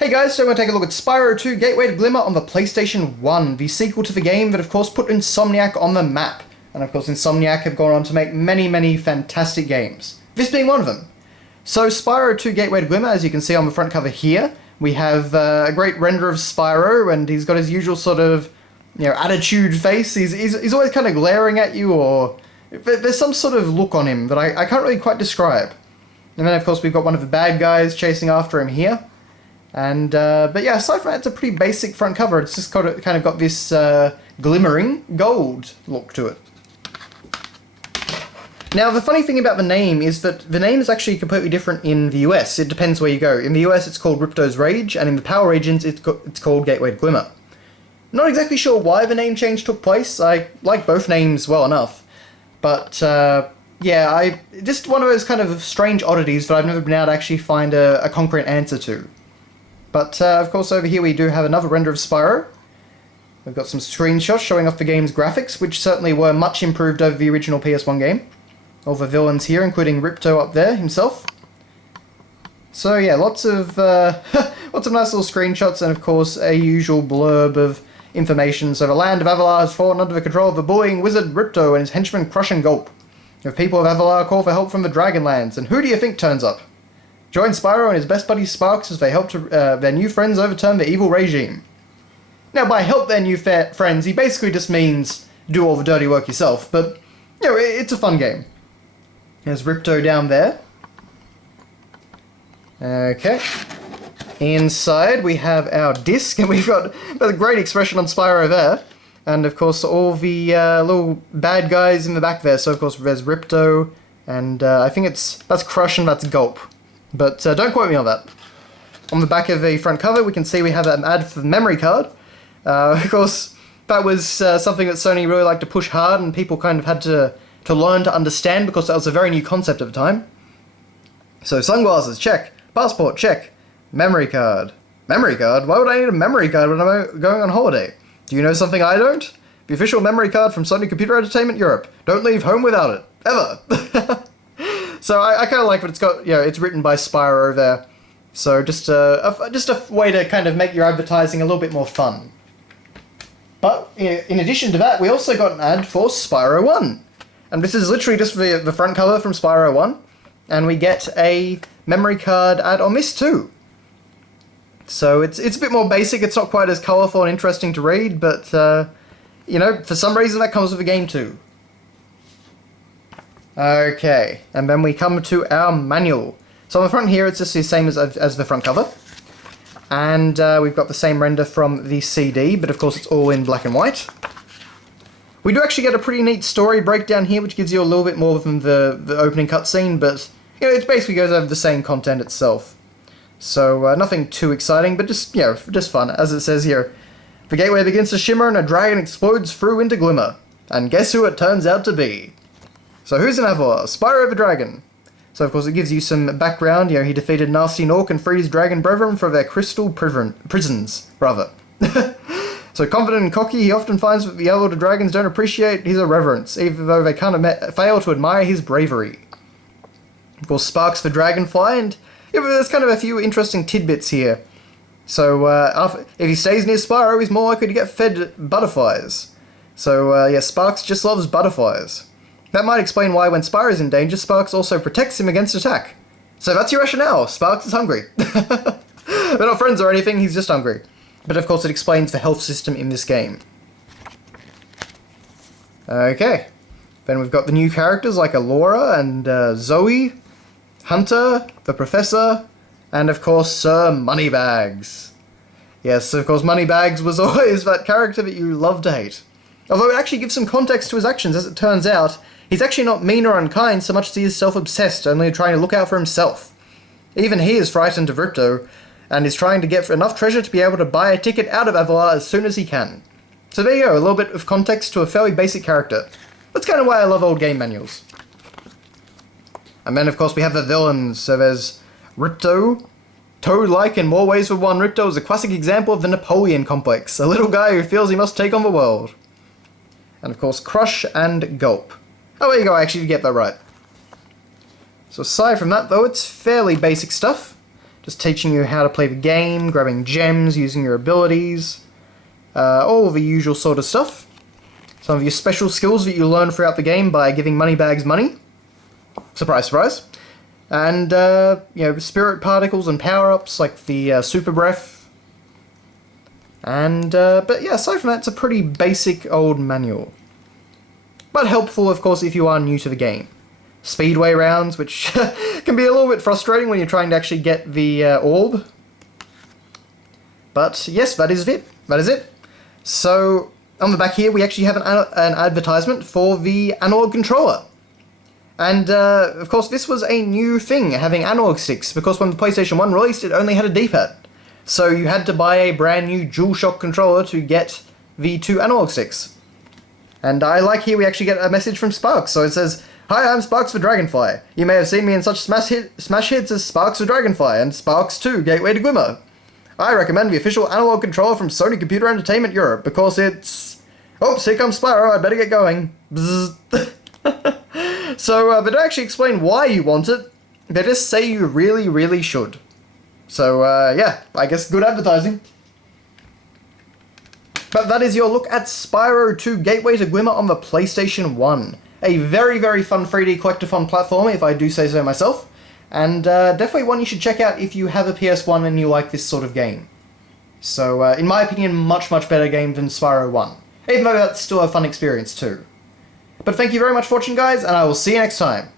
Hey guys, so we're going to take a look at Spyro 2 Gateway to Glimmer on the PlayStation 1, the sequel to the game that of course put Insomniac on the map. And of course Insomniac have gone on to make many fantastic games, this being one of them. So Spyro 2 Gateway to Glimmer, as you can see on the front cover here, we have a great render of Spyro, and he's got his usual sort of, attitude face. He's always kind of glaring at you, or there's some sort of look on him that I can't really quite describe. And then of course we've got one of the bad guys chasing after him here. And, but yeah, aside from that, it's a pretty basic front cover. It's just kind of got this glimmering gold look to it. Now, the funny thing about the name is that the name is actually completely different in the US. It depends where you go. In the US, it's called Ripto's Rage, and in the PAL regions, it's called Gateway to Glimmer. Not exactly sure why the name change took place. I like both names well enough. But, yeah, just one of those kind of strange oddities that I've never been able to actually find a concrete answer to. But, of course, over here we do have another render of Spyro. We've got some screenshots showing off the game's graphics, which certainly were much improved over the original PS1 game. All the villains here, including Ripto up there himself. So yeah, lots of lots of nice little screenshots, and of course a usual blurb of information. So the land of Avalar has fallen under the control of the bullying wizard Ripto and his henchmen Crush and Gulp. The people of Avalar call for help from the Dragonlands, and who do you think turns up? Join Spyro and his best buddy Sparks as they help their new friends overturn the evil regime. Now, by help their new friends, he basically just means do all the dirty work yourself, but, it's a fun game. There's Ripto down there. Okay. Inside, we have our disc, and we've got a great expression on Spyro there. And, of course, all the little bad guys in the back there. So, of course, there's Ripto, and I think that's Crush and that's Gulp. But don't quote me on that. On the back of the front cover, we can see we have an ad for the memory card. Of course, that was something that Sony really liked to push hard, and people kind of had to learn to understand, because that was a very new concept at the time. So sunglasses, check. Passport, check. Memory card. Memory card? Why would I need a memory card when I'm going on holiday? Do you know something I don't? The official memory card from Sony Computer Entertainment Europe. Don't leave home without it. Ever. So I kind of like what it's got. It's written by Spyro there. So just a way to kind of make your advertising a little bit more fun. But in addition to that, we also got an ad for Spyro 1. And this is literally just the front cover from Spyro 1. And we get a memory card ad on this too. So it's a bit more basic. It's not quite as colourful and interesting to read, but, for some reason that comes with the game too. Okay, and then we come to our manual. So on the front here, it's just the same as the front cover. And we've got the same render from the CD, but of course it's all in black and white. We do actually get a pretty neat story breakdown here, which gives you a little bit more than the opening cutscene, but it basically goes over the same content itself. So nothing too exciting, but just fun. As it says here, the gateway begins to shimmer and a dragon explodes through into Glimmer. And guess who it turns out to be? So who's in Avalar? Spyro the Dragon. So of course it gives you some background. He defeated Nasty Nork and freed his dragon brethren from their crystal prisons, rather. So confident and cocky, he often finds that the other dragons don't appreciate his irreverence, even though they can't fail to admire his bravery. Of course, Sparks the Dragonfly, and there's kind of a few interesting tidbits here. So if he stays near Spyro, he's more likely to get fed butterflies. So Sparks just loves butterflies. That might explain why when Spyro's in danger, Sparks also protects him against attack. So that's your rationale. Sparks is hungry. They're not friends or anything, he's just hungry. But of course it explains the health system in this game. Okay. Then we've got the new characters like Alora and Zoe, Hunter, the Professor, and of course Sir Moneybags. Yes, of course Moneybags was always that character that you love to hate. Although it actually gives some context to his actions, as it turns out, he's actually not mean or unkind so much as he is self-obsessed, only trying to look out for himself. Even he is frightened of Ripto, and is trying to get enough treasure to be able to buy a ticket out of Avalar as soon as he can. So there you go, a little bit of context to a fairly basic character. That's kind of why I love old game manuals. And then of course we have the villains, so there's Ripto. Toad-like in more ways than one, Ripto is a classic example of the Napoleon complex, a little guy who feels he must take on the world. And of course Crush and Gulp. Oh, there you go, I actually get that right. So aside from that though, it's fairly basic stuff. just teaching you how to play the game, grabbing gems, using your abilities, all the usual sort of stuff. Some of your special skills that you learn throughout the game by giving moneybags money. Surprise, surprise. And, you know, spirit particles and power-ups like the super breath. And, but yeah, aside from that, it's a pretty basic old manual. But helpful, of course, if you are new to the game. Speedway rounds, which can be a little bit frustrating when you're trying to actually get the orb. But yes, that is it. That is it. So, on the back here, we actually have an advertisement for the analog controller. And, of course, this was a new thing, having analog sticks, because when the PlayStation 1 released, it only had a D-pad. So you had to buy a brand new DualShock controller to get the 2 analog sticks. And I like here we actually get a message from Sparks, so it says, "Hi, I'm Sparks for Dragonfly. You may have seen me in such smash hits as Sparks for Dragonfly and Sparks 2, Gateway to Glimmer. I recommend the official analog controller from Sony Computer Entertainment Europe, because it's... Oops, here comes Spyro, I'd better get going." Bzzz. So, they don't actually explain why you want it, they just say you really, really should. So, yeah, I guess good advertising. But that is your look at Spyro 2 Gateway to Glimmer on the PlayStation 1. A very, very fun 3D collect-a-thon platformer, if I do say so myself. And definitely one you should check out if you have a PS1 and you like this sort of game. So, in my opinion, much, much better game than Spyro 1. Even though that's still a fun experience too. But thank you very much for watching, guys, and I will see you next time.